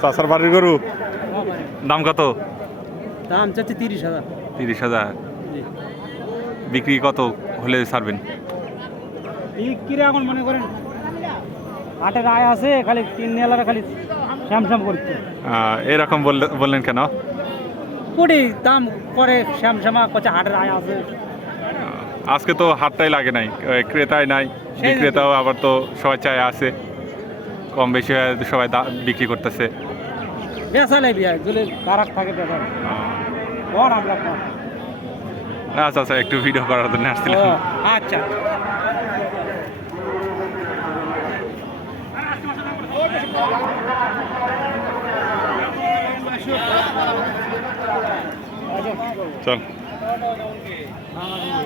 চাষার বাড়ির গরু? দাম কত? দাম চাচ্ছে তিরিশ হাজার। তিরিশ হাজার। বিক্রি কত হলে ছাড়বেন? বিক্রি এখন মনে করেন? হাটের আয় আছে খালি তিন নেলারা খালি শ্যামশ্যাম করছে। এরকম বললে বললেন কেন? কোটি দাম করে শ্যামশ্যামা করছে হাটের আয় আছে। আজকে তো হাটটাই লাগে নাই ক্রেতাই নাই বিক্রেতাও আবার তো সবাই চায় আছে কম বেশি হয় সবাই বিক্রি করতেছে। বেচা লাগবি যদি কারাক থাকে বেচা আমরা আচ্ছা আচ্ছা একটু ভিডিও করার জন্য আসছিলাম। আচ্ছা। চল।